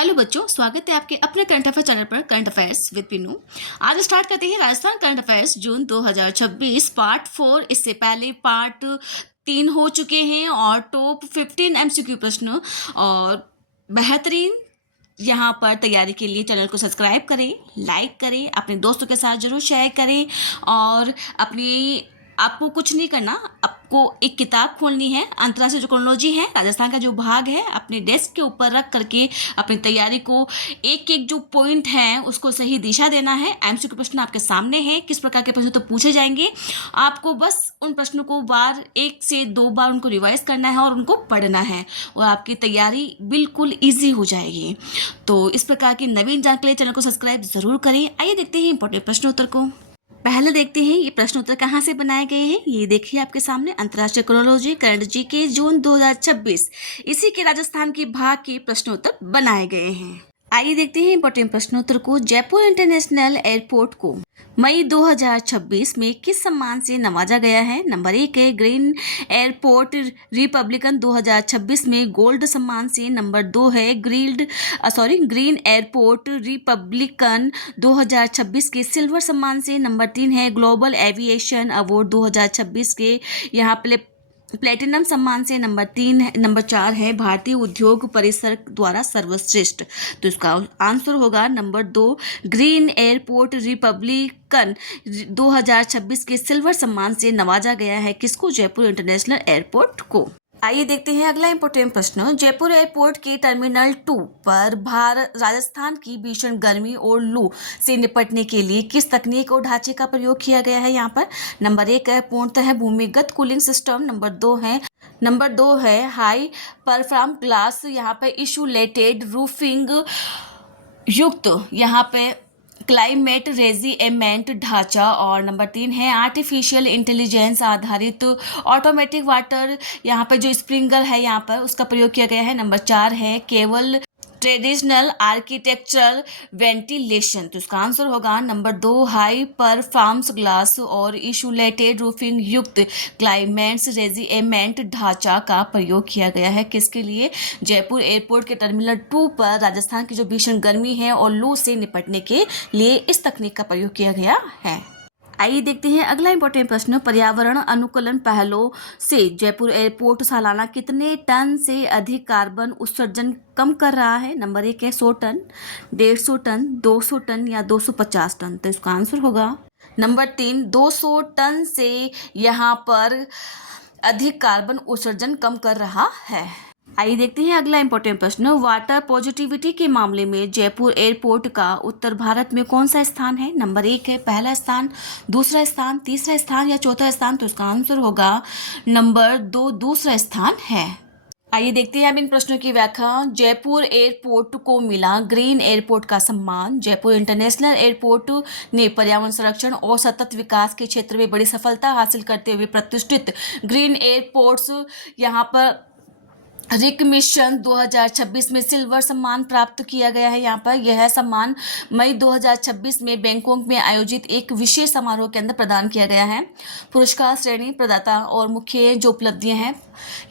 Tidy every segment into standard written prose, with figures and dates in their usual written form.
Hello बच्चों, स्वागत है आपके अपने करंट अफेयर चैनल पर करंट अफेयर्स विद पिनू। आज स्टार्ट करते हैं राजस्थान करंट अफेयर्स जून 2026 पार्ट 4। इससे पहले पार्ट 3 हो चुके हैं और टॉप 15 एमसीक्यू प्रश्न और बेहतरीन यहाँ पर तैयारी के लिए चैनल को सब्सक्राइब करें, लाइक करें, अपने दोस्तों के साथ जरूर शेयर करें। और आपको कुछ नहीं करना, आपको एक किताब खोलनी है, अंतर्राष्ट्रीय जो क्रोनोलॉजी है राजस्थान का जो भाग है, अपने डेस्क के ऊपर रख करके अपनी तैयारी को एक एक जो पॉइंट है उसको सही दिशा देना है। एमसीक्यू प्रश्न आपके सामने है, किस प्रकार के प्रश्न तो पूछे जाएंगे, आपको बस उन प्रश्नों को एक से दो बार उनको रिवाइज करना है और उनको पढ़ना है और आपकी तैयारी बिल्कुल ईजी हो जाएगी। तो इस प्रकार की नवीन जानकारी के लिए चैनल को सब्सक्राइब जरूर करें। आइए देखते हैं इंपॉर्टेंट प्रश्न उत्तर को। पहले देखते हैं ये प्रश्न उत्तर कहाँ से बनाए गए हैं। ये देखिए आपके सामने, अंतर्राष्ट्रीय क्रोनोलॉजी करंट जीके जून 2026, इसी के राजस्थान के भाग के प्रश्न उत्तर बनाए गए हैं। आइए देखते हैं इंपॉर्टेंट प्रश्नोत्तर को। जयपुर इंटरनेशनल एयरपोर्ट को मई 2026 में किस सम्मान से नवाजा गया है? नंबर 1 है ग्रीन एयरपोर्ट रिपब्लिकन 2026 में गोल्ड सम्मान से। नंबर 2 है ग्रीन एयरपोर्ट रिपब्लिकन 2026 के सिल्वर सम्मान से। नंबर 3 है ग्लोबल एविएशन अवार्ड 2026 के यहाँ प्लेटिनम सम्मान से। नंबर 4 है भारतीय उद्योग परिसर द्वारा सर्वश्रेष्ठ। तो इसका आंसर होगा नंबर 2, ग्रीन एयरपोर्ट रिपब्लिकन 2026 के सिल्वर सम्मान से नवाजा गया है किसको? जयपुर इंटरनेशनल एयरपोर्ट को। आइए देखते हैं अगला इंपॉर्टेंट प्रश्न। जयपुर एयरपोर्ट के टर्मिनल 2 पर राजस्थान की भीषण गर्मी और लू से निपटने के लिए किस तकनीक और ढांचे का प्रयोग किया गया है? यहाँ पर नंबर 1 है पूर्णतः भूमिगत कूलिंग सिस्टम। नंबर 2 है हाई परफॉर्म ग्लास यहाँ पे इंसुलेटेड रूफिंग युक्त यहाँ पे क्लाइमेट रेजिलिएंट ढांचा। और नंबर 3 है आर्टिफिशियल इंटेलिजेंस आधारित ऑटोमेटिक वाटर यहाँ पर जो स्प्रिंकलर है यहाँ पर उसका प्रयोग किया गया है। नंबर 4 है केवल ट्रेडिशनल आर्किटेक्चरल वेंटिलेशन। तो इसका आंसर होगा नंबर 2, हाई परफॉर्म्स ग्लास और इंसुलेटेड रूफिंग युक्त क्लाइमेट रेजिलिएंट ढांचा का प्रयोग किया गया है किसके लिए? जयपुर एयरपोर्ट के टर्मिनल 2 पर राजस्थान की जो भीषण गर्मी है और लू से निपटने के लिए इस तकनीक का प्रयोग किया गया है। आइए देखते हैं अगला इंपॉर्टेंट प्रश्न। पर्यावरण अनुकूलन पहलों से जयपुर एयरपोर्ट सालाना कितने टन से अधिक कार्बन उत्सर्जन कम कर रहा है? नंबर 1 है 100 टन, 150 टन, 200 टन या 250 टन। तो इसका आंसर होगा नंबर 3, 200 टन से यहाँ पर अधिक कार्बन उत्सर्जन कम कर रहा है। आइए देखते हैं अगला इंपॉर्टेंट प्रश्न। वाटर पॉजिटिविटी के मामले में जयपुर एयरपोर्ट का उत्तर भारत में कौन सा स्थान है? नंबर 1 है पहला स्थान, दूसरा स्थान, तीसरा स्थान या चौथा स्थान। तो इसका आंसर होगा नंबर 2, दूसरा स्थान है। आइए देखते हैं अब इन प्रश्नों की व्याख्या। जयपुर एयरपोर्ट को मिला ग्रीन एयरपोर्ट का सम्मान। जयपुर इंटरनेशनल एयरपोर्ट ने पर्यावरण संरक्षण और सतत विकास के क्षेत्र में बड़ी सफलता हासिल करते हुए प्रतिष्ठित ग्रीन एयरपोर्ट्स यहाँ पर रिकग्निशन 2026 में सिल्वर सम्मान प्राप्त किया गया है। यहाँ पर यह सम्मान मई 2026 में बैंकॉक में आयोजित एक विशेष समारोह के अंदर प्रदान किया गया है। पुरस्कार श्रेणी, प्रदाता और मुख्य जो उपलब्धियां हैं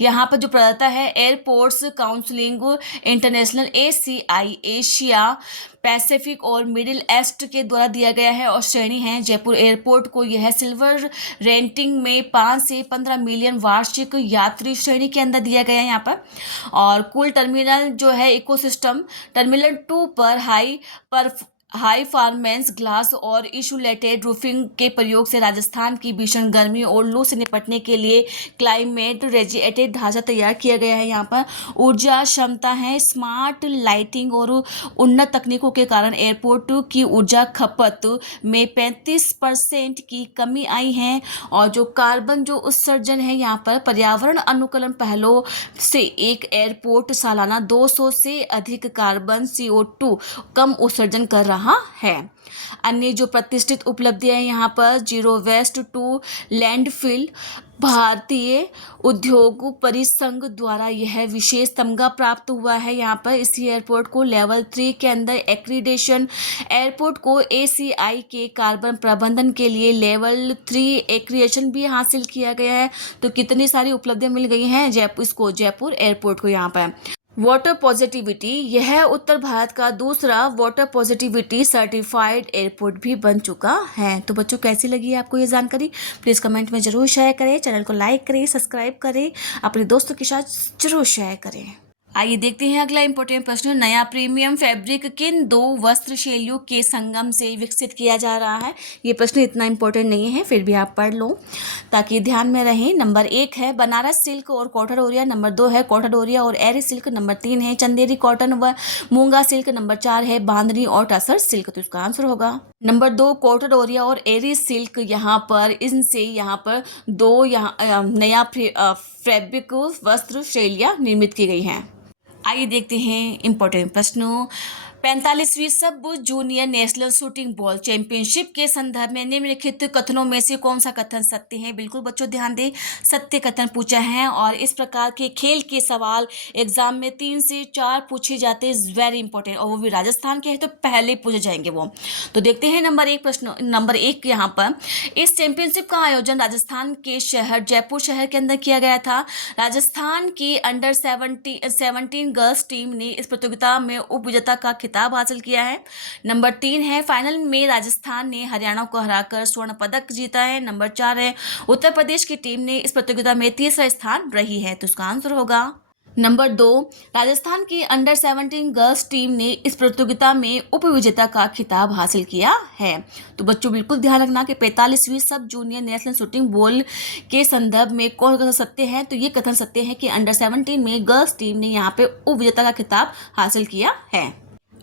यहाँ पर जो प्रदाता है airports counselling international ACI Asia Pacific और मिडिल ईस्ट के द्वारा दिया गया है। और श्रेणी है जयपुर एयरपोर्ट को यह सिल्वर रेटिंग में 5 से 15 मिलियन वार्षिक यात्री श्रेणी के अंदर दिया गया है यहाँ पर। और कुल टर्मिनल जो है इकोसिस्टम टर्मिनल 2 पर हाई परफॉर्मेंस ग्लास और इंसुलेटेड रूफिंग के प्रयोग से राजस्थान की भीषण गर्मी और लू से निपटने के लिए क्लाइमेट रेजिलिएंट ढांचा तैयार किया गया है। यहाँ पर ऊर्जा क्षमता है, स्मार्ट लाइटिंग और उन्नत तकनीकों के कारण एयरपोर्ट की ऊर्जा खपत में 35% की कमी आई है। और जो कार्बन जो उत्सर्जन है यहाँ पर पर्यावरण अनुकूलन पहलों से एक एयरपोर्ट सालाना 200 से अधिक कार्बन CO2 कम उत्सर्जन कर रहा है। अन्य जो प्रतिष्ठित उपलब्धियां यहाँ पर जीरो वेस्ट टू लैंडफिल भारतीय उद्योग परिसंघ द्वारा यह विशेष तमगा प्राप्त हुआ है। यहाँ पर इसी एयरपोर्ट को लेवल 3 के अंदर एक्रीडेशन, एयरपोर्ट को ACI के कार्बन प्रबंधन के लिए लेवल 3 एक्रीडेशन भी हासिल किया गया है। तो कितनी सारी उपलब्धियां मिल गई हैं जयपुर एयरपोर्ट को यहाँ पर। वाटर पॉजिटिविटी, यह उत्तर भारत का दूसरा वाटर पॉजिटिविटी सर्टिफाइड एयरपोर्ट भी बन चुका है। तो बच्चों, कैसी लगी आपको ये जानकारी? प्लीज़ कमेंट में ज़रूर शेयर करें, चैनल को लाइक करें, सब्सक्राइब करें, अपने दोस्तों के साथ जरूर शेयर करें। आइए देखते हैं अगला इंपॉर्टेंट प्रश्न। नया प्रीमियम फैब्रिक किन दो वस्त्र शैलियों के संगम से विकसित किया जा रहा है? ये प्रश्न इतना इंपॉर्टेंट नहीं है, फिर भी आप पढ़ लो ताकि ध्यान में रहे। नंबर 1 है बनारस सिल्क और कॉटन, नंबर 2 है कॉटन और एरी सिल्क, नंबर 3 है चंदेरी कॉटन व मूंगा सिल्क, नंबर 4 है बांधनी और टसर सिल्क। तो इसका आंसर होगा नंबर 2 कॉटन और एरी सिल्क। यहाँ पर दो नया फैब्रिक वस्त्र शैलियाँ निर्मित की गई हैं। आइए देखते हैं इंपॉर्टेंट प्रश्नों। 45वीं sub junior national shooting ball championship के संदर्भ में निम्नलिखित कथनों में से कौन सा कथन सत्य है? बिल्कुल बच्चों ध्यान दें, सत्य कथन पूछा है और इस प्रकार के खेल के सवाल एग्जाम में 3 से 4 पूछे जाते हैं, वेरी इंपॉर्टेंट, और वो भी राजस्थान के हैं तो पहले पूछे जाएंगे वो। तो देखते हैं नंबर एक यहाँ पर, इस चैंपियनशिप का आयोजन राजस्थान के शहर जयपुर शहर के अंदर किया गया था। राजस्थान की अंडर 17 गर्ल्स टीम ने इस प्रतियोगिता में उप विजेता का खिताब हासिल किया है। नंबर 3 है फाइनल में राजस्थान ने हरियाणा को हराकर स्वर्ण पदक जीता है। नंबर 4 है उत्तर प्रदेश की टीम ने इस प्रतियोगिता में तीसरा स्थान रही है। तो इसका आंसर होगा नंबर 2, राजस्थान की अंडर 17 गर्ल्स टीम ने इस प्रतियोगिता में उप विजेता का खिताब हासिल किया है। तो बच्चों बिल्कुल ध्यान रखना कि 45वीं sub junior national shooting ball के संदर्भ में कौन कथन सत्य है? तो ये कथन सत्य है कि अंडर 17 में गर्ल्स टीम ने यहाँ पे उप विजेता का खिताब हासिल किया है।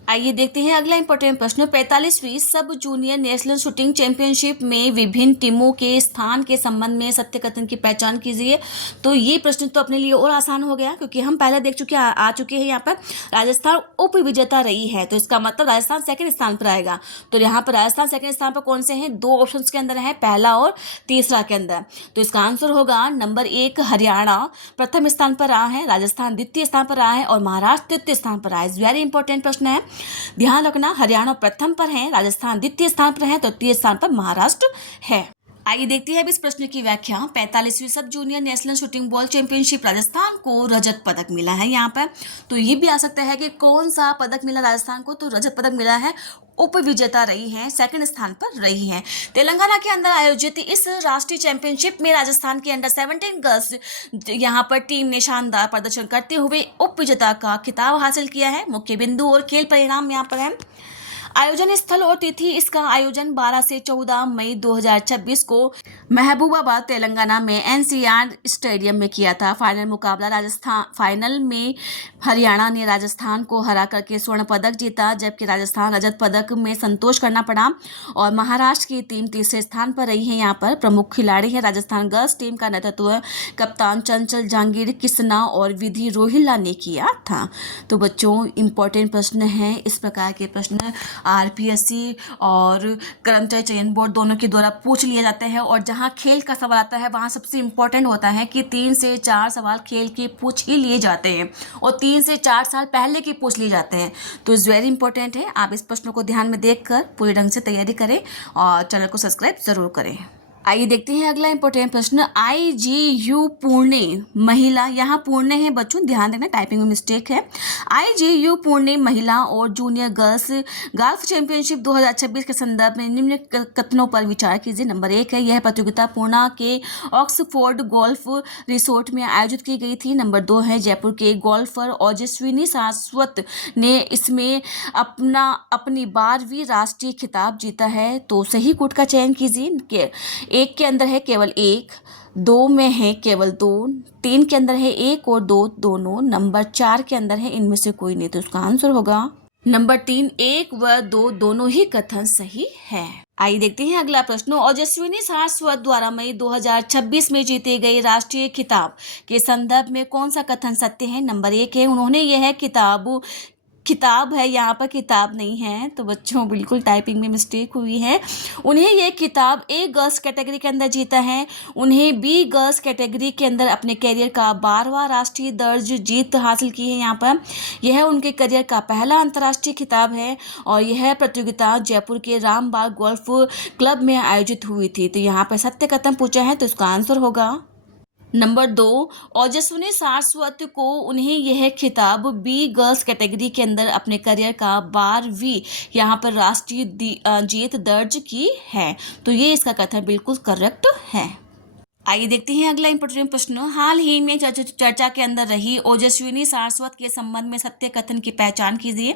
आइए देखते हैं अगला इंपॉर्टेंट प्रश्न। 45वीं sub junior national shooting championship में विभिन्न टीमों के स्थान के संबंध में सत्य कथन की पहचान कीजिए। तो ये प्रश्न तो अपने लिए और आसान हो गया क्योंकि हम पहले देख चुके आ चुके हैं। यहाँ पर राजस्थान उप विजेता रही है, तो इसका मतलब राजस्थान सेकंड स्थान पर आएगा। तो यहाँ पर राजस्थान सेकंड स्थान पर कौन से हैं? 2 ऑप्शन के अंदर है, पहला और तीसरा के अंदर। तो इसका आंसर होगा नंबर 1 हरियाणा प्रथम स्थान पर रहा है, राजस्थान द्वितीय स्थान पर रहा है और महाराष्ट्र तृतीय स्थान पर रहा है। वेरी इंपॉर्टेंट प्रश्न है, ध्यान रखना। हरियाणा प्रथम पर है, राजस्थान द्वितीय स्थान पर है, तो तृतीय स्थान पर महाराष्ट्र है। आइए देखते हैं अब इस प्रश्न की व्याख्या। 45वीं sub junior national shooting ball championship Rajasthan को रजत पदक मिला है। यहाँ पर तो ये भी आ सकता है कि कौन सा पदक मिला राजस्थान को? तो रजत पदक मिला है, उप विजेता रही है, सेकंड स्थान पर रही है। तेलंगाना के अंदर आयोजित इस राष्ट्रीय चैंपियनशिप में राजस्थान की अंडर 17 गर्ल्स यहाँ पर टीम ने शानदार प्रदर्शन करते हुए उप विजेता का खिताब हासिल किया है। मुख्य बिंदु और खेल परिणाम यहाँ पर है। आयोजन स्थल और तिथि, इसका आयोजन 12 से 14 मई 2026 को महबूबाबाद तेलंगाना में एनसीआर स्टेडियम में किया था। फाइनल में हरियाणा ने राजस्थान को हरा करके स्वर्ण पदक जीता, जबकि राजस्थान रजत पदक में संतोष करना पड़ा और महाराष्ट्र की टीम तीसरे स्थान पर रही है। यहाँ पर प्रमुख खिलाड़ी है राजस्थान गर्ल्स टीम का नेतृत्व कप्तान चंचल जहांगीर किसना और विधि रोहिल्ला ने किया था। तो बच्चों इंपॉर्टेंट प्रश्न है, इस प्रकार के प्रश्न आरपीएससी और कर्मचारी चयन बोर्ड दोनों के द्वारा पूछ लिया जाता है और जहां खेल का सवाल आता है वहां सबसे इंपॉर्टेंट होता है कि 3 से 4 सवाल खेल के पूछ ही लिए जाते हैं और 3 से 4 साल पहले के पूछ लिए जाते हैं। तो इस वेरी इंपॉर्टेंट है, आप इस प्रश्न को ध्यान में देखकर पूरे ढंग से तैयारी करें और चैनल को सब्सक्राइब जरूर करें। आइए देखते हैं अगला इंपॉर्टेंट प्रश्न। IGU पुणे महिला, यहाँ पुणे है बच्चों, ध्यान देना टाइपिंग में मिस्टेक है। IGU पुणे महिला और जूनियर गर्ल्स गोल्फ चैंपियनशिप 2026 के संदर्भ में निम्न कथनों पर विचार कीजिए। नंबर 1 है यह प्रतियोगिता पुणे के ऑक्सफोर्ड गोल्फ रिसोर्ट में आयोजित की गई थी। नंबर 2 है जयपुर के गोल्फर ओजस्विनी सारस्वत ने इसमें अपनी 12वीं राष्ट्रीय खिताब जीता है। तो सही कोट का चयन कीजिए। 1 के अंदर है केवल 1, 2 में है केवल 2, 3 के अंदर है 1 और 2 दोनों, नंबर 4 के अंदर है इनमें से कोई नहीं। तो उसका आंसर होगा नंबर 3, 1 व 2 दोनों ही कथन सही है। आइए देखते हैं अगला प्रश्न। ओजस्विनी सारस्वत द्वारा मई 2026 में जीते गए राष्ट्रीय खिताब के संदर्भ में कौन सा कथन सत्य है? नंबर 1 है उन्होंने यह खिताब है, यहाँ पर किताब नहीं है, तो बच्चों बिल्कुल टाइपिंग में मिस्टेक हुई है। उन्हें यह खिताब A गर्ल्स कैटेगरी के अंदर जीता है। उन्हें B गर्ल्स कैटेगरी के अंदर अपने करियर का 12वां राष्ट्रीय दर्ज जीत हासिल की है। यहाँ पर यह उनके करियर का पहला अंतर्राष्ट्रीय खिताब है और यह प्रतियोगिता जयपुर के रामबाग गोल्फ क्लब में आयोजित हुई थी। तो यहाँ पर सत्य कथन पूछा है, तो इसका आंसर होगा नंबर 2, ओजस्विनी सारस्वत को उन्हें यह खिताब बी गर्ल्स कैटेगरी के अंदर अपने करियर का 12वीं यहाँ पर राष्ट्रीय जीत दर्ज की है। तो ये इसका कथन बिल्कुल करेक्ट है। आइए देखते हैं अगला इंपॉर्टेंट प्रश्न। हाल ही में चर्चा के अंदर रही ओजस्विनी सारस्वत के संबंध में सत्य कथन की पहचान कीजिए।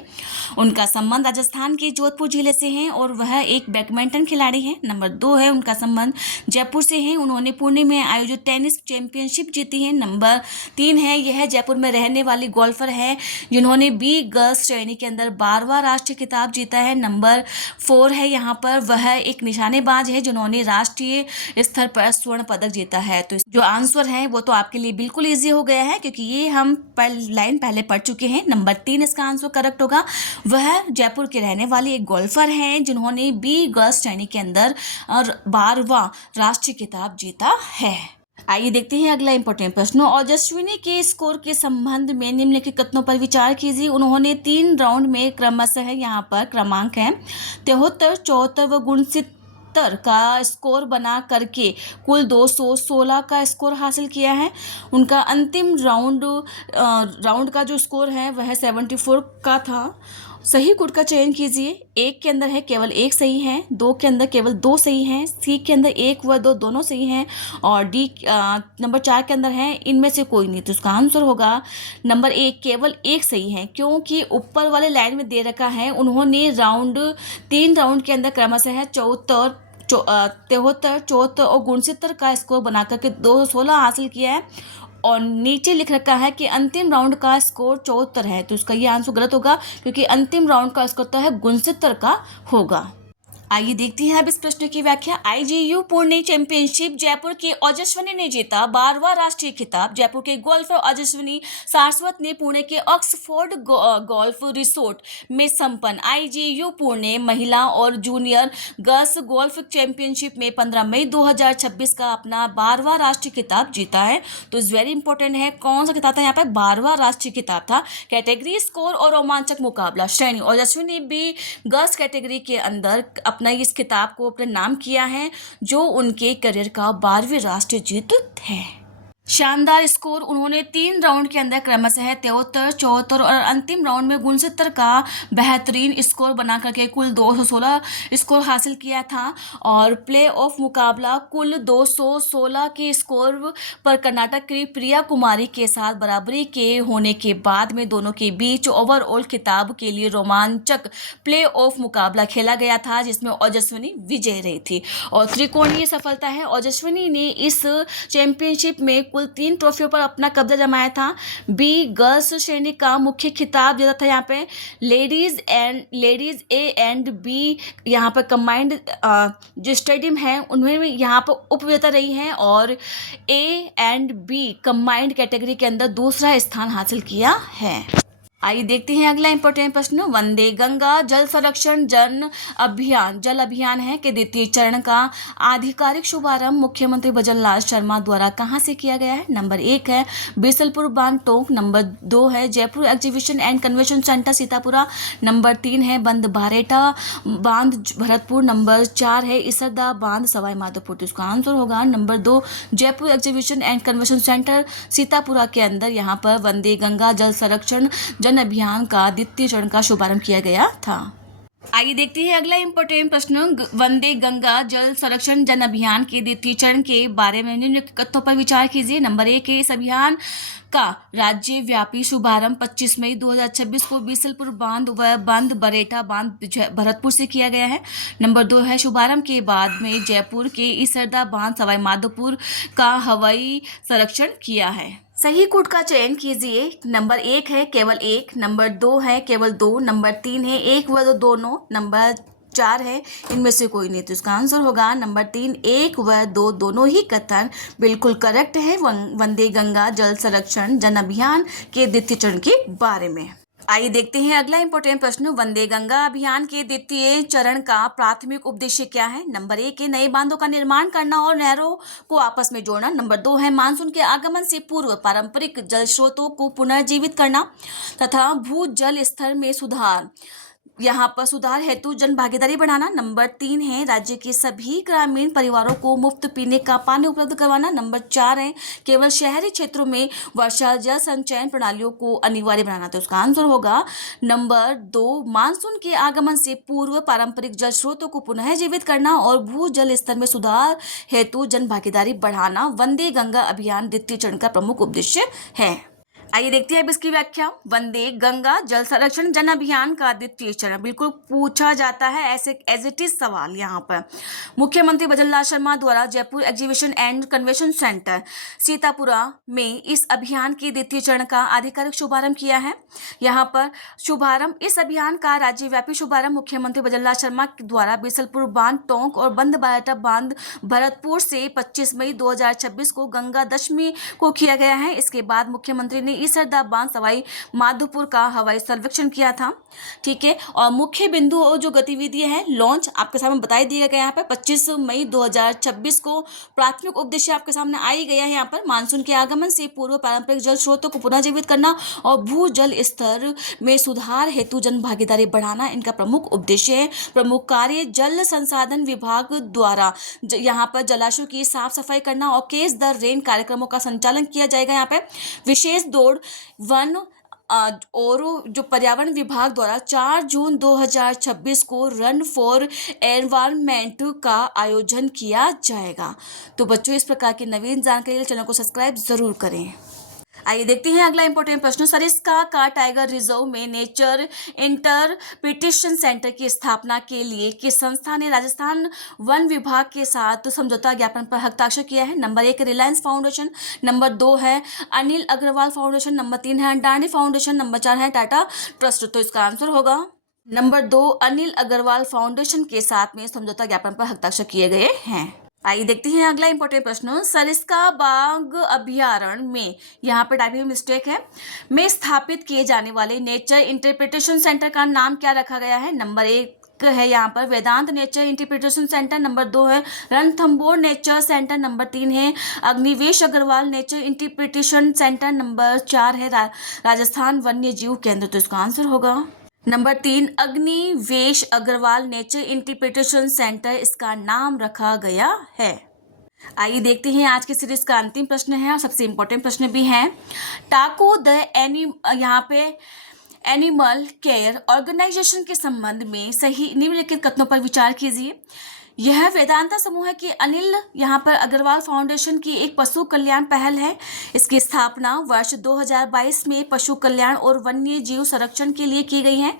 उनका संबंध राजस्थान के जोधपुर जिले से है और वह एक बैडमिंटन खिलाड़ी है। नंबर 2 है उनका संबंध जयपुर से है, उन्होंने पुणे में आयोजित टेनिस चैंपियनशिप जीती है। नंबर 3 है यह जयपुर में रहने वाली गोल्फर है जिन्होंने बी गर्ल्स श्रेणी के अंदर 12वां राष्ट्रीय खिताब जीता है। नंबर 4 है यहाँ पर वह एक निशानेबाज है जिन्होंने राष्ट्रीय स्तर पर स्वर्ण पदक जीता है। तो जो आंसर है वो तो आपके लिए बिल्कुल इजी हो गया है क्योंकि ये हम लाइन पहले पढ़ चुके हैं। नंबर 3 इसका आंसर करेक्ट होगा। वह जयपुर के रहने वाली एक गोल्फर हैं जिन्होंने बी गर्ल्स श्रेणी के अंदर और 12वां राष्ट्रीय खिताब जीता है। आइए देखते हैं अगला इंपॉर्टेंट प्रश्न। ओजस्विनी के स्कोर के संबंध में निम्नलिखित कथनों पर विचार कीजिए। उन्होंने 3 राउंड में क्रमशः यहाँ पर क्रमांक है 73, 74 व 69 का स्कोर बना करके कुल 216 का स्कोर हासिल किया है। उनका अंतिम राउंड का जो स्कोर है वह 74 का था। सही कोड का चयन कीजिए। 1 के अंदर है केवल 1 सही है, 2 के अंदर केवल 2 सही हैं, सी के अंदर 1 व 2 दोनों सही हैं और डी नंबर 4 के अंदर है इनमें से कोई नहीं। तो इसका आंसर होगा नंबर 1 केवल 1 सही है क्योंकि ऊपर वाले लाइन में दे रखा है उन्होंने 3 राउंड के अंदर क्रमशः है 73, 74 और 69 का स्कोर बना करके 216 हासिल किया है और नीचे लिख रखा है कि अंतिम राउंड का स्कोर 74 है। तो इसका ये आंसर गलत होगा क्योंकि अंतिम राउंड का स्कोर तो है 69 का होगा। आइए देखते हैं अब इस प्रश्न की व्याख्या। आईजीयू पुणे चैंपियनशिप जयपुर के ओजस्विनी ने जीता 12वां राष्ट्रीय खिताब। जयपुर के गोल्फर ओजस्विनी सारस्वत ने पुणे के ऑक्सफोर्ड गोल्फ रिसोर्ट में संपन्न आईजीयू पुणे महिला और जूनियर गर्ल्स गोल्फ चैंपियनशिप में 15 मई 2026 का अपना 12वां राष्ट्रीय खिताब जीता है। तो इस वेरी इंपॉर्टेंट है, कौन सा खिताब था यहाँ पे? 12वां राष्ट्रीय खिताब था। कैटेगरी स्कोर और रोमांचक मुकाबला श्रेणी ओजस्विनी बी गर्ल्स कैटेगरी के अंदर अपना इस खिताब को अपने नाम किया है जो उनके करियर का 12वीं राष्ट्रीय जीत है। शानदार स्कोर उन्होंने 3 राउंड के अंदर क्रमशः 73, 74 और अंतिम राउंड में 69 का बेहतरीन स्कोर बना करके कुल 216 स्कोर हासिल किया था और प्ले ऑफ मुकाबला कुल 216 के स्कोर पर कर्नाटक की प्रिया कुमारी के साथ बराबरी के होने के बाद में दोनों के बीच ओवरऑल खिताब के लिए रोमांचक प्ले ऑफ मुकाबला खेला गया था जिसमें ओजस्विनी विजय रही थी और त्रिकोणीय सफलता है। ओजस्विनी ने इस चैंपियनशिप में कुल 3 ट्रॉफियों पर अपना कब्जा जमाया था। बी गर्ल्स श्रेणी का मुख्य खिताब जीता था यहाँ पे लेडीज ए एंड बी यहाँ पर कंबाइंड जो स्टेडियम है उनमें यहाँ पर उपविजेता रही हैं और A and B combined category के अंदर दूसरा स्थान हासिल किया है। आइए देखते हैं अगला इंपॉर्टेंट प्रश्न। वंदे गंगा जल संरक्षण जल अभियान है के द्वितीय चरण का आधिकारिक शुभारंभ मुख्यमंत्री भजनलाल शर्मा द्वारा कहां से किया गया है? नंबर 1 है बीसलपुर बांध टोंक, नंबर 2 है Jaipur exhibition and convention centre Sitapura, number 3 है बंद बारेटा बांध भरतपुर, नंबर 4 है इसरदा बांध सवाई माधोपुर। तो इसका आंसर होगा number 2 Jaipur exhibition and convention centre Sitapura के अंदर यहाँ पर वंदे गंगा जल संरक्षण अभियान का द्वितीय चरण का शुभारंभ किया गया था। आइए देखते हैं अगला इंपॉर्टेंट प्रश्न। वंदे गंगा जल संरक्षण जन अभियान के द्वितीय चरण के बारे में निम्नलिखित तथ्यों पर विचार कीजिए। नंबर 1 है इस अभियान का राज्यव्यापी शुभारंभ 25 मई 2026 को बीसलपुर बांध व बंद बरेटा बांध भरतपुर से किया गया है। नंबर 2 है शुभारंभ के बाद में जयपुर के इसरदा बांध सवाई माधोपुर का हवाई संरक्षण किया है। सही कोड का चयन कीजिए। नंबर 1 है केवल 1, नंबर 2 है केवल 2, नंबर 3 है 1 व 2 दोनों, नंबर 4 है इनमें से कोई नहीं। तो इसका आंसर होगा नंबर 3 1 व 2 दोनों ही कथन बिल्कुल करेक्ट है वंदे गंगा जल संरक्षण जन अभियान के द्वितीय चरण के बारे में। आइए देखते हैं अगला इंपॉर्टेंट प्रश्न। वंदे गंगा अभियान के द्वितीय चरण का प्राथमिक उद्देश्य क्या है? नंबर 1 है नए बांधों का निर्माण करना और नहरों को आपस में जोड़ना, नंबर 2 है मानसून के आगमन से पूर्व पारंपरिक जल स्रोतों को पुनर्जीवित करना तथा भू जल स्तर में सुधार, यहाँ पर सुधार हेतु जन भागीदारी बढ़ाना। नंबर 3 है राज्य के सभी ग्रामीण परिवारों को मुफ्त पीने का पानी उपलब्ध करवाना। नंबर 4 है केवल शहरी क्षेत्रों में वर्षा जल संचयन प्रणालियों को अनिवार्य बनाना। तो उसका आंसर होगा नंबर 2, मानसून के आगमन से पूर्व पारंपरिक जल स्रोतों को पुनः जीवित करना और भू जल स्तर में सुधार हेतु जन भागीदारी बढ़ाना वंदे गंगा अभियान द्वितीय चरण का प्रमुख उद्देश्य है। आइए देखते हैं अब इसकी व्याख्या। वंदे गंगा जल संरक्षण जन अभियान का द्वितीय चरण बिल्कुल पूछा जाता है ऐसे एज इट इज सवाल। यहाँ पर मुख्यमंत्री भजनलाल शर्मा द्वारा Jaipur exhibition and convention centre Sitapura में इस अभियान के द्वितीय चरण का आधिकारिक शुभारंभ किया है। यहाँ पर शुभारंभ इस अभियान का राज्यव्यापी शुभारंभ मुख्यमंत्री भजनलाल शर्मा द्वारा बीसलपुर बांध टोंक और बंद बाराटा बांध भरतपुर से 25 मई 2026 को गंगा दशमी को किया गया है। इसके बाद मुख्यमंत्री ने ईसरदा बांध सवाई माधोपुर का हवाई सर्वेक्षण किया था। ठीक है, और मुख्य बिंदु और जो गतिविधियां हैं लॉन्च आपके सामने बताई दिया गया। यहाँ पर 25 मई 2026 को प्राथमिक उद्देश्य आपके सामने आई गया है। यहाँ पर मानसून के आगमन से पूर्व पारंपरिक जल स्रोतों को पुनः जीवित करना और भू जल स्तर में सुधार हेतु जन भागीदारी बढ़ाना इनका प्रमुख उद्देश्य है। प्रमुख कार्य जल संसाधन विभाग द्वारा यहाँ पर जलाशयों की साफ सफाई करना और केस द रेन कार्यक्रमों का संचालन किया जाएगा। यहाँ पे विशेष दौड़ वन और जो पर्यावरण विभाग द्वारा 4 जून 2026 को रन फॉर एनवायरनमेंट का आयोजन किया जाएगा। तो बच्चों इस प्रकार की नवीन जानकारी के लिए चैनल को सब्सक्राइब जरूर करें। आइए देखते हैं अगला इंपॉर्टेंट प्रश्न। सरिस्का का टाइगर रिजर्व में नेचर इंटरप्रिटेशन सेंटर की स्थापना के लिए किस संस्था ने राजस्थान वन विभाग के साथ समझौता ज्ञापन पर हस्ताक्षर किया है? नंबर 1 रिलायंस फाउंडेशन, नंबर 2 है अनिल अग्रवाल फाउंडेशन, नंबर 3 है अडानी फाउंडेशन, नंबर 4 है टाटा ट्रस्ट। तो इसका आंसर होगा नंबर 2 अनिल अग्रवाल फाउंडेशन के साथ में समझौता ज्ञापन पर हस्ताक्षर किए गए हैं। आइए देखते हैं अगला इंपॉर्टेंट प्रश्न। सरिस्का बाग अभ्यारण्य में यहाँ पे टाइपिंग मिस्टेक है में स्थापित किए जाने वाले नेचर इंटरप्रिटेशन सेंटर का नाम क्या रखा गया है? नंबर 1 है यहाँ पर Vedanta nature interpretation centre, number 2 है रणथंबोर नेचर सेंटर, नंबर 3 है Agnivesh Agarwal nature interpretation centre, number 4 है राजस्थान वन्य जीव केंद्र। तो इसका आंसर होगा number 3 Agnivesh Agarwal nature interpretation centre इसका नाम रखा गया है। आइए देखते हैं आज की सीरीज का अंतिम प्रश्न है और सबसे इंपॉर्टेंट प्रश्न भी है। टाको द यहाँ पे एनिमल केयर ऑर्गेनाइजेशन के संबंध में सही निम्नलिखित कथनों पर विचार कीजिए। यह वेदांता समूह के अनिल यहाँ पर अग्रवाल फाउंडेशन की एक पशु कल्याण पहल है। इसकी स्थापना वर्ष 2022 में पशु कल्याण और वन्य जीव संरक्षण के लिए की गई है।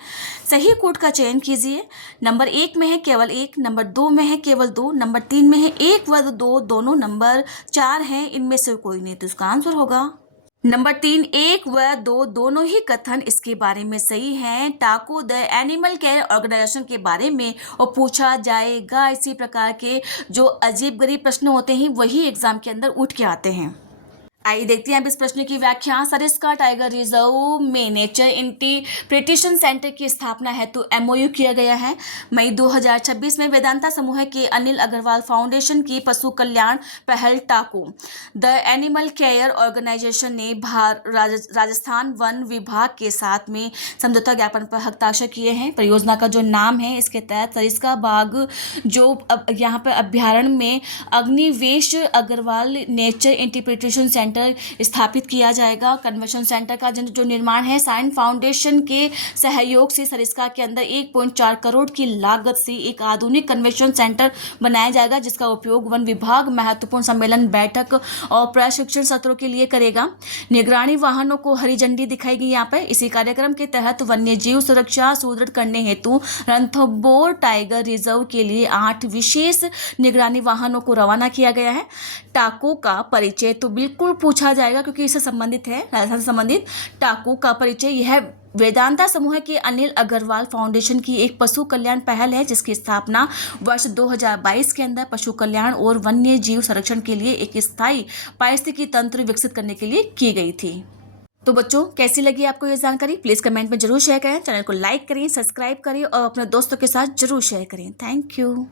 सही कोड का चयन कीजिए। नंबर 1 में है केवल 1, नंबर 2 में है केवल 2, नंबर 3 में है 1 व 2 दोनों, नंबर 4 है इनमें से कोई नहीं। तो इसका आंसर होगा नंबर 3 1 व 2 दोनों ही कथन इसके बारे में सही हैं। टाको द एनिमल केयर ऑर्गेनाइजेशन के बारे में और पूछा जाएगा। इसी प्रकार के जो अजीब गरीब प्रश्न होते हैं वही एग्जाम के अंदर उठ के आते हैं। आइए देखते हैं अब इस प्रश्न की व्याख्या। सरिस्का टाइगर रिजर्व में नेचर इंटरप्रिटेशन सेंटर की स्थापना हेतु एमओयू किया गया है। मई 2026 में वेदांता समूह के अनिल अग्रवाल फाउंडेशन की पशु कल्याण पहल टाको द एनिमल केयर ऑर्गेनाइजेशन ने राजस्थान वन विभाग के साथ में समझौता ज्ञापन पर हस्ताक्षर किए हैं। परियोजना का जो नाम है इसके तहत सरिस्का बाग जो यहाँ पर अभ्यारण्य में Agnivesh Agarwal nature interpretation centre स्थापित किया जाएगा। कन्वेंशन सेंटर का जो निर्माण है साइन फाउंडेशन के सहयोग से सरिस्का के अंदर 1.4 करोड़ की लागत से एक आधुनिक कन्वेंशन सेंटर बनाया जाएगा, जिसका उपयोग वन विभाग महत्वपूर्ण सम्मेलन, बैठक और प्रशिक्षण सत्रों के लिए करेगा। निगरानी वाहनों को हरी झंडी दिखाई गई यहाँ पर। इसी कार्यक्रम के तहत वन्य जीव सुरक्षा सुदृढ़ करने हेतु रणथंबोर टाइगर रिजर्व के लिए 8 विशेष निगरानी वाहनों को रवाना किया गया है। टाको का परिचय तो बिल्कुल पूछा जाएगा क्योंकि इससे संबंधित है, राजस्थान से संबंधित। टाको का परिचय यह वेदांता समूह के अनिल अग्रवाल फाउंडेशन की एक पशु कल्याण पहल है, जिसकी स्थापना वर्ष 2022 के अंदर पशु कल्याण और वन्य जीव संरक्षण के लिए एक स्थायी पारिस्थितिकी तंत्र विकसित करने के लिए की गई थी। तो बच्चों कैसी लगी आपको ये जानकारी? प्लीज़ कमेंट में जरूर शेयर करें, चैनल को लाइक करें, सब्सक्राइब करें और अपने दोस्तों के साथ जरूर शेयर करें। Thank you.